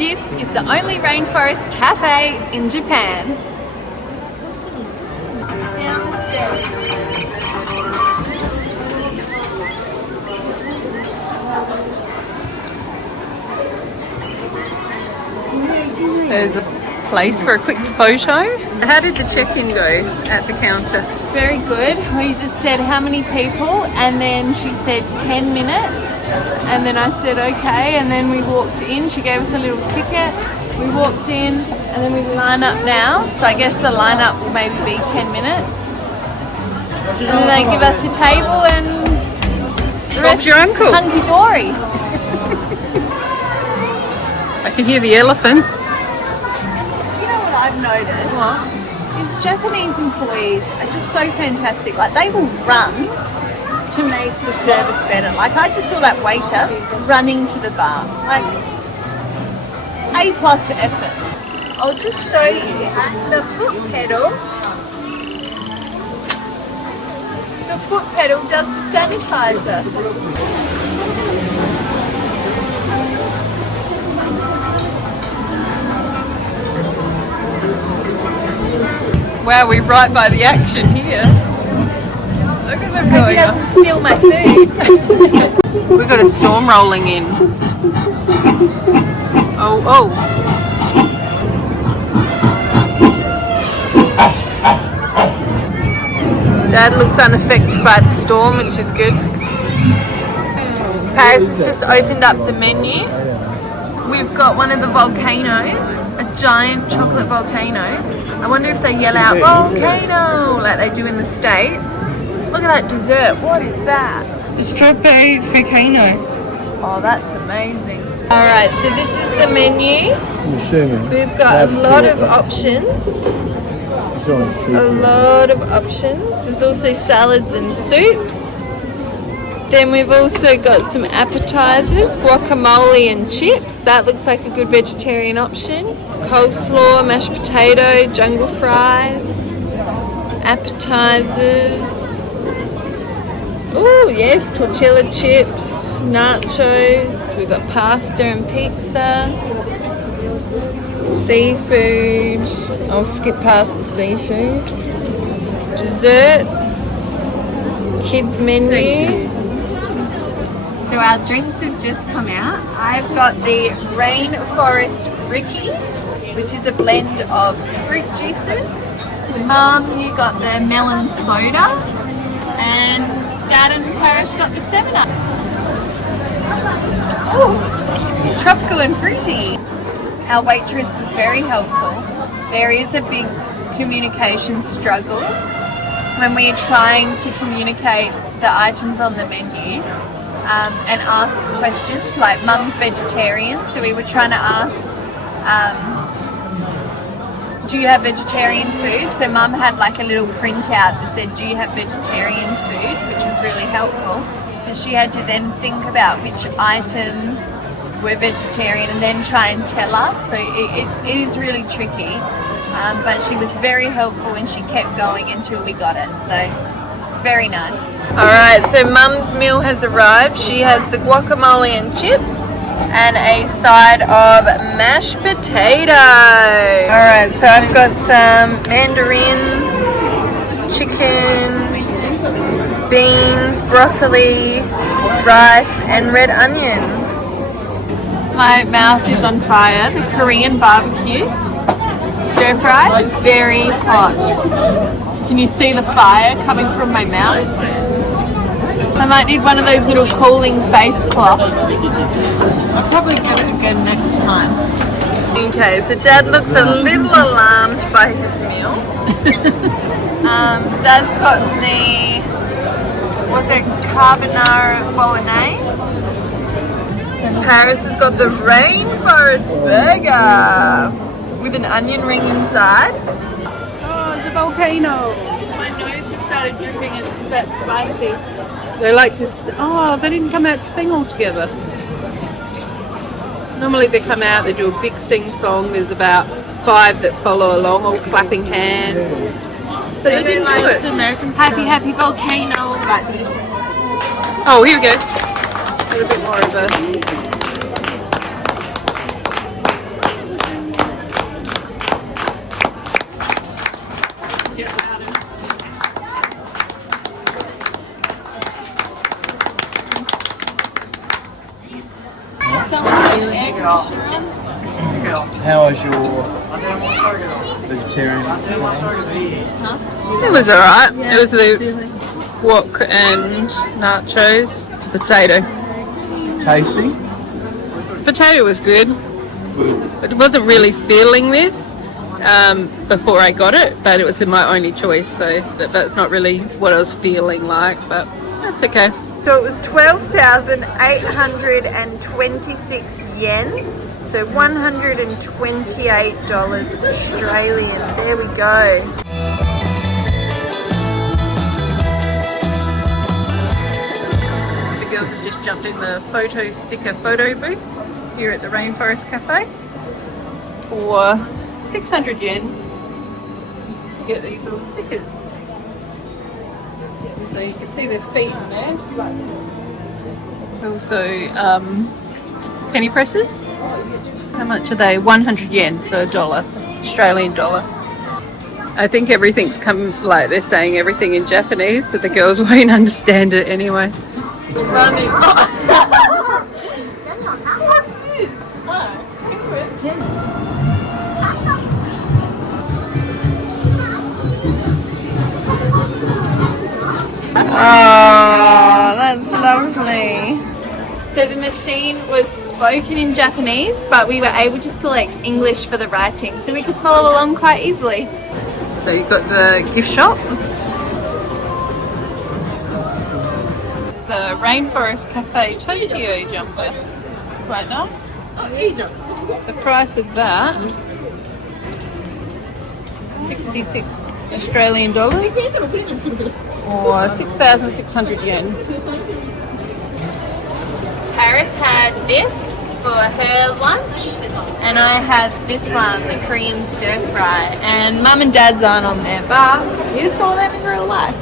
This is the only Rainforest Cafe in Japan. Down the stairs. There's a place for a quick photo. How did the check-in go at the counter? Very good. We just said how many people, and then she said 10 minutes, and then I said okay, and then we walked in. She gave us a little ticket. We walked in, and then we line up now. So I guess the lineup will maybe be 10 minutes. And then they give us a table, and the rest your uncle. is hunky dory. I can hear the elephants. Do you know what I've noticed? What? Is Japanese employees are just so fantastic. Like, they will run to make the service better. Like, I just saw that waiter running to the bar. Like, A+ effort. I'll just show you the foot pedal. The foot pedal does the sanitizer. Wow, we're right by the action here. Look at them Hope going he up. doesn't steal my food. We've got a storm rolling in. Oh, oh. Dad looks unaffected by the storm, which is good. Paris has just opened up the menu. We've got one of the volcanoes, a giant chocolate volcano. I wonder if they yell out volcano like they do in the States. Look at that dessert. What is that? The strawberry volcano. Oh, that's amazing. Alright, so this is the menu. We've got a lot of options. A lot of options. There's also salads and soups. Then we've also got some appetizers, guacamole and chips. That looks like a good vegetarian option. Coleslaw, mashed potato, jungle fries, appetizers. Oh yes, tortilla chips, nachos. We've got pasta and pizza, seafood. I'll skip past the seafood. Desserts, kids menu. So our drinks have just come out. I've got the Rainforest Ricky, which is a blend of fruit juices. Mum, you got the melon soda, and Dad and Paris got the 7-Up. Oh, tropical and fruity. Our waitress was very helpful. There is a big communication struggle when we are trying to communicate the items on the menu. And ask questions. Like, Mum's vegetarian, so we were trying to ask, do you have vegetarian food? So Mum had like a little printout that said, do you have vegetarian food, which was really helpful. But she had to then think about which items were vegetarian and then try and tell us. So it is really tricky, but she was very helpful and she kept going until we got it. So very nice. Alright, so Mum's meal has arrived. She has the guacamole and chips and a side of mashed potato. Alright, so I've got some mandarin, chicken, beans, broccoli, rice and red onion. My mouth is on fire. The Korean barbecue, stir fry, very hot. Can you see the fire coming from my mouth? I might need one of those little cooling face cloths. I'll probably get it again next time. Okay, so Dad looks a little alarmed by his meal. Dad's got the, what's it, carbonara bolognese. Paris has got the Rainforest burger with an onion ring inside. Oh, the volcano. My nose just started dripping, it's that spicy. They like to, they didn't come out to sing all together. Normally they come out, they do a big sing song, there's about 5 that follow along, all clapping hands. But they didn't do it. The American happy, happy volcano. Like, oh, here we go. A little bit more of a... restaurant. How was your vegetarian? It was alright. It was the wok and nachos. Potato. Tasty? Potato was good. But it wasn't really feeling this before I got it, but it was my only choice, so that's not really what I was feeling like, but that's okay. So it was 12,826 yen, so $128 Australian. There we go. The girls have just jumped in the photo sticker photo booth here at the Rainforest Cafe for 600 yen. You get these little stickers. So you can see their feet on there. Also penny presses. How much are they? 100 yen, so $1, Australian dollar. I think everything's come, like they're saying everything in Japanese, so the girls won't understand it anyway. Funny. Oh, that's lovely. So the machine was spoken in Japanese, but we were able to select English for the writing, so we could follow along quite easily. So you've got the gift shop. There's a Rainforest Cafe Tokyo jumper. It's quite nice. The price of that, 66 Australian dollars or 6,600 yen. Paris had this for her lunch, and I had this one, the Korean stir fry, and Mum and Dad's aren't on there, but you saw them in real life.